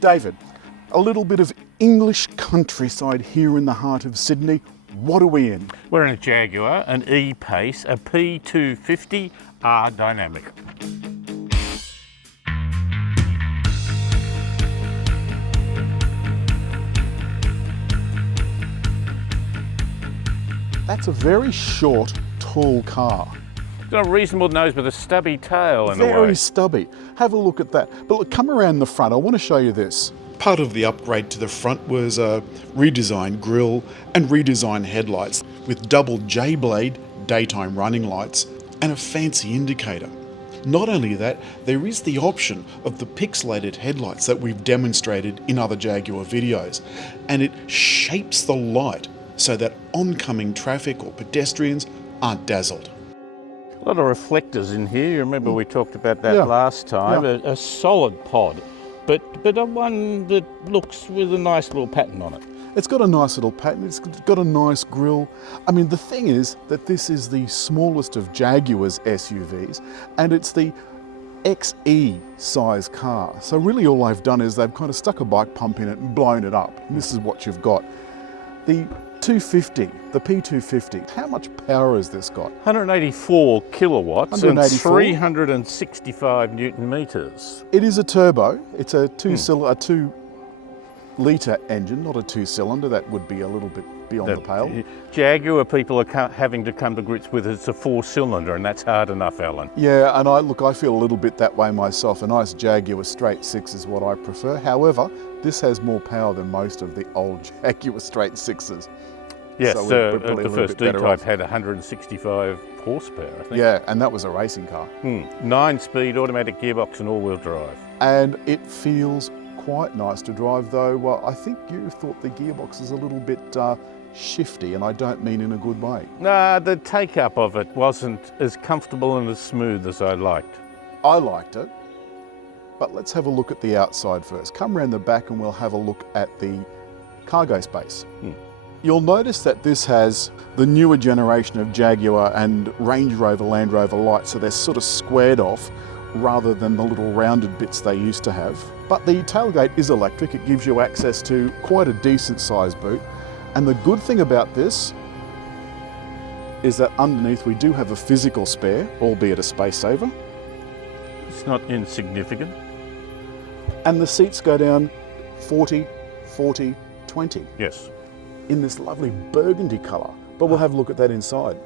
David, a little bit of English countryside here in the heart of Sydney. What are we in? We're in a Jaguar, an E-Pace, a P250 R Dynamic. That's a very short, tall car. It's got a reasonable nose with a stubby tail in a way. Very stubby. Have a look at that. But look, come around the front. I want to show you this. Part of the upgrade to the front was a redesigned grille and redesigned headlights with double J-blade daytime running lights and a fancy indicator. Not only that, there is the option of the pixelated headlights that we've demonstrated in other Jaguar videos, and it shapes the light so that oncoming traffic or pedestrians aren't dazzled. A lot of reflectors in here. You remember we talked about that last time. Yeah. A solid pod, but a one that looks with a nice little pattern on it. It's got a nice little pattern, it's got a nice grille. I mean, the thing is that this is the smallest of Jaguar's SUVs, and it's the XE size car. So really all they've done is they've kind of stuck a bike pump in it and blown it up. And this is what you've got. The 250, the P250, how much power has this got? 184 kilowatts 184. and 365 newton meters. It is a turbo. It's a 2-litre engine, not a 2-cylinder. That would be a little bit beyond the pale. Jaguar people are having to come to grips with it's a 4-cylinder, and that's hard enough, Alan. Yeah, and I feel a little bit that way myself. A nice Jaguar straight 6 is what I prefer. However, this has more power than most of the old Jaguar straight 6s. Yes, So the first D-Type had 165 horsepower, I think. Yeah, and that was a racing car. 9-speed automatic gearbox and all-wheel drive. And it feels quite nice to drive, though. Well, I think you thought the gearbox is a little bit shifty, and I don't mean in a good way. Nah, the take-up of it wasn't as comfortable and as smooth as I liked. I liked it, but let's have a look at the outside first. Come around the back and we'll have a look at the cargo space. You'll notice that this has the newer generation of Jaguar and Range Rover, Land Rover lights, so they're sort of squared off rather than the little rounded bits they used to have. But the tailgate is electric. It gives you access to quite a decent sized boot. And the good thing about this is that underneath we do have a physical spare, albeit a space saver. It's not insignificant. And the seats go down 40, 40, 20. Yes. In this lovely burgundy colour. But we'll have a look at that inside.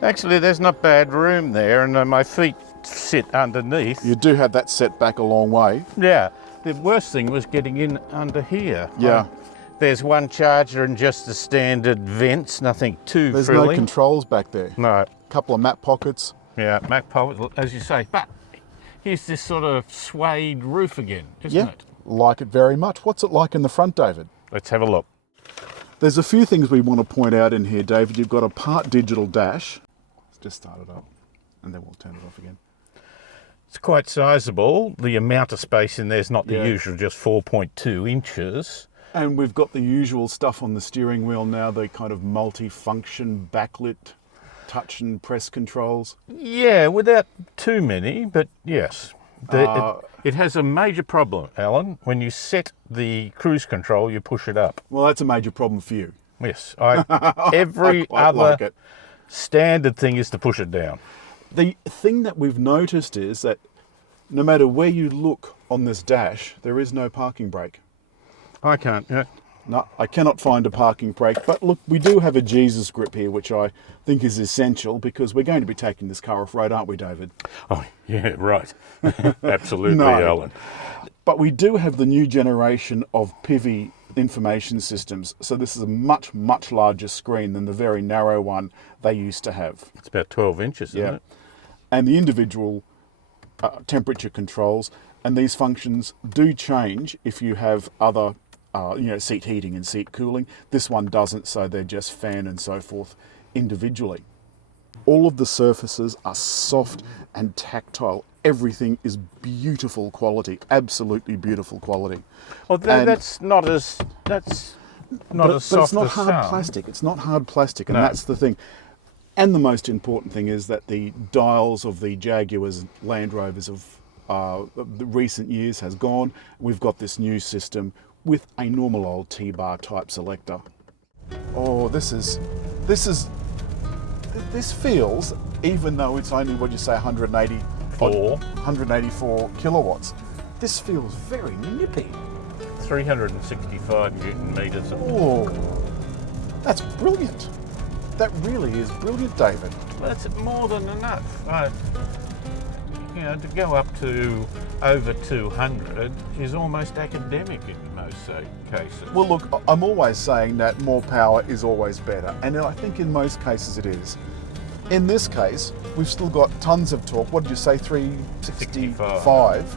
Actually, there's not bad room there, and my feet sit underneath. You do have that set back a long way. Yeah. The worst thing was getting in under here. Yeah. There's one charger and just the standard vents, nothing too There's frilly. no controls back there. No. A couple of map pockets. Yeah, Mac pockets, as you say. But here's this sort of suede roof again, isn't it? Like it very much. What's it like in the front, David? Let's have a look. There's a few things we want to point out in here, David. You've got a part digital dash. Let's just start it up and then we'll turn it off again. It's quite sizable. The amount of space in there is not the usual, just 4.2 inches. And we've got the usual stuff on the steering wheel now, the kind of multi-function backlit touch and press controls. Yeah, without too many, but yes. It has a major problem, Alan. When you set the cruise control, you push it up. Well, that's a major problem for you. Yes. Every other like standard thing is to push it down. The thing that we've noticed is that no matter where you look on this dash, there is no parking brake. I can't. Yeah. No, I cannot find a parking brake, but look, we do have a Jesus grip here, which I think is essential because we're going to be taking this car off-road, aren't we, David? Oh, yeah, right. Absolutely, No. Alan. But we do have the new generation of PIVI information systems, so this is a much, much larger screen than the very narrow one they used to have. It's about 12 inches, isn't it? And the individual temperature controls, and these functions do change if you have other seat heating and seat cooling. This one doesn't, so they're just fan and so forth individually. All of the surfaces are soft and tactile. Everything is beautiful quality, absolutely beautiful quality. Well, that's not as soft but it's not as hard some. plastic. It's not hard plastic, and that's the thing. And the most important thing is that the dials of the Jaguars and Land Rovers of the recent years has gone. We've got this new system with a normal old T-bar type selector. Oh, this feels, even though it's only, what do you say, 184 kilowatts, this feels very nippy. 365 Newton meters. Oh, that's brilliant. That really is brilliant, David. That's more than enough. To go up to over 200 is almost academic in most cases. Well, look, I'm always saying that more power is always better, and I think in most cases it is. In this case, we've still got tons of torque. What did you say, 365?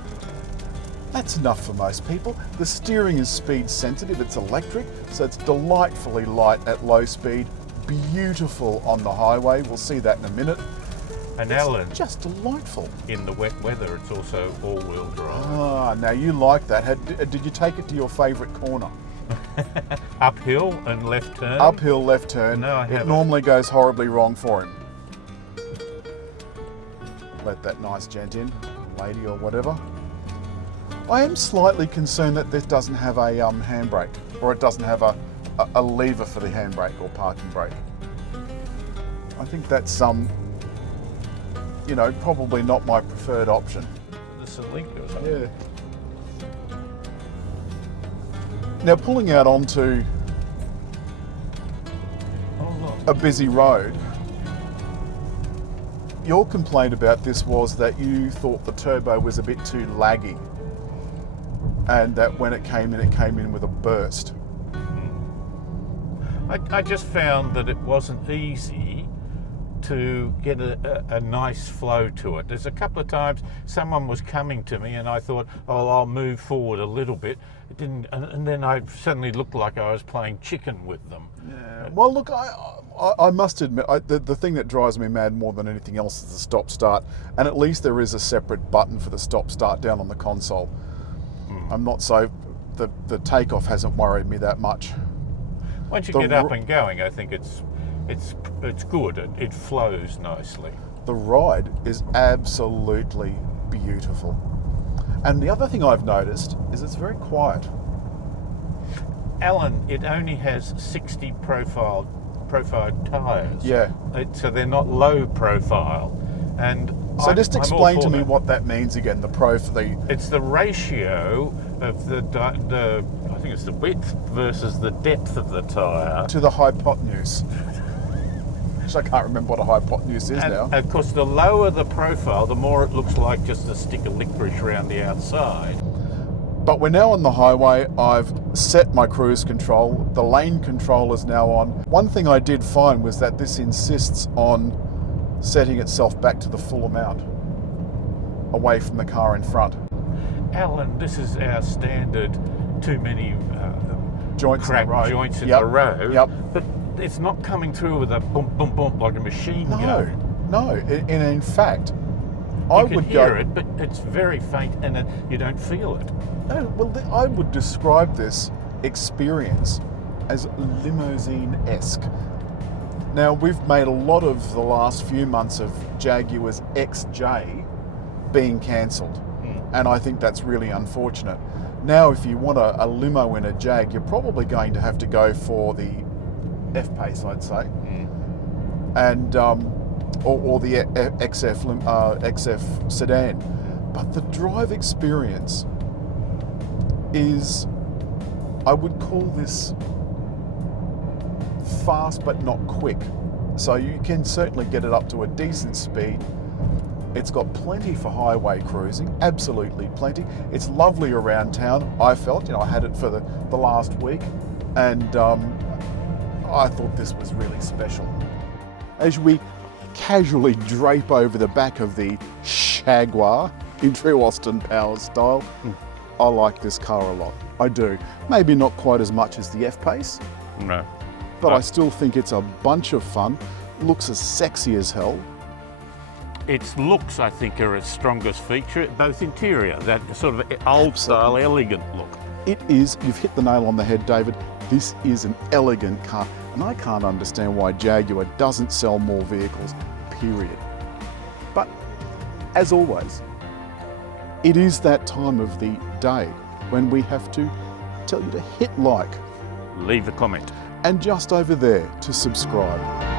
That's enough for most people. The steering is speed sensitive, it's electric, so it's delightfully light at low speed, beautiful on the highway. We'll see that in a minute. And Alan, just delightful. In the wet weather, it's also all-wheel drive. Ah, now you like that. Did you take it to your favourite corner? Uphill and left turn? Uphill, left turn. No, I haven't. It normally goes horribly wrong for him. Let that nice gent in, lady or whatever. I am slightly concerned that this doesn't have a handbrake, or it doesn't have a lever for the handbrake or parking brake. I think that's probably not my preferred option. The selectors. Yeah. Now, pulling out onto a busy road, your complaint about this was that you thought the turbo was a bit too laggy, and that when it came in with a burst. I just found that it wasn't easy to get a nice flow to it. There's a couple of times someone was coming to me and I thought, oh, I'll move forward a little bit. It didn't, and then I suddenly looked like I was playing chicken with them. Yeah. Well, look, I must admit, the thing that drives me mad more than anything else is the stop-start, and at least there is a separate button for the stop-start down on the console. I'm not so, the takeoff hasn't worried me that much. Once you get up and going, I think it's good. It flows nicely. The ride is absolutely beautiful. And the other thing I've noticed is it's very quiet. Alan, it only has 60 profile tyres. Yeah. So they're not low profile. And so just explain to me what that means again, It's the ratio of the I think it's the width versus the depth of the tyre. To the hypotenuse. Which I can't remember what a hypotenuse is now. Of course, the lower the profile, the more it looks like just a stick of licorice around the outside. But we're now on the highway. I've set my cruise control. The lane control is now on. One thing I did find was that this insists on setting itself back to the full amount, away from the car in front. Alan, this is our standard too many joints cracked in the road. Joints in the road. Yep. But it's not coming through with a bump, bump, bump like a machine gun. No. And in fact, I would hear it, but it's very faint and you don't feel it. No, well, I would describe this experience as limousine-esque. Now, we've made a lot of the last few months of Jaguars XJ being cancelled, and I think that's really unfortunate. Now, if you want a limo in a Jag, you're probably going to have to go for the F-Pace, I'd say, and or the XF sedan. But the drive experience is, I would call this fast but not quick. So you can certainly get it up to a decent speed. It's got plenty for highway cruising, absolutely plenty. It's lovely around town, I felt. I had it for the last week, and I thought this was really special. As we casually drape over the back of the Jaguar in true Austin Powers style, I like this car a lot. I do. Maybe not quite as much as the F-Pace. No. But I still think it's a bunch of fun. Looks as sexy as hell. Its looks, I think, are its strongest feature, both interior, that sort of old-style, elegant look. It is. You've hit the nail on the head, David. This is an elegant car, and I can't understand why Jaguar doesn't sell more vehicles, period. But, as always, It is that time of the day when we have to tell you to hit like Leave a comment. and just over there to subscribe.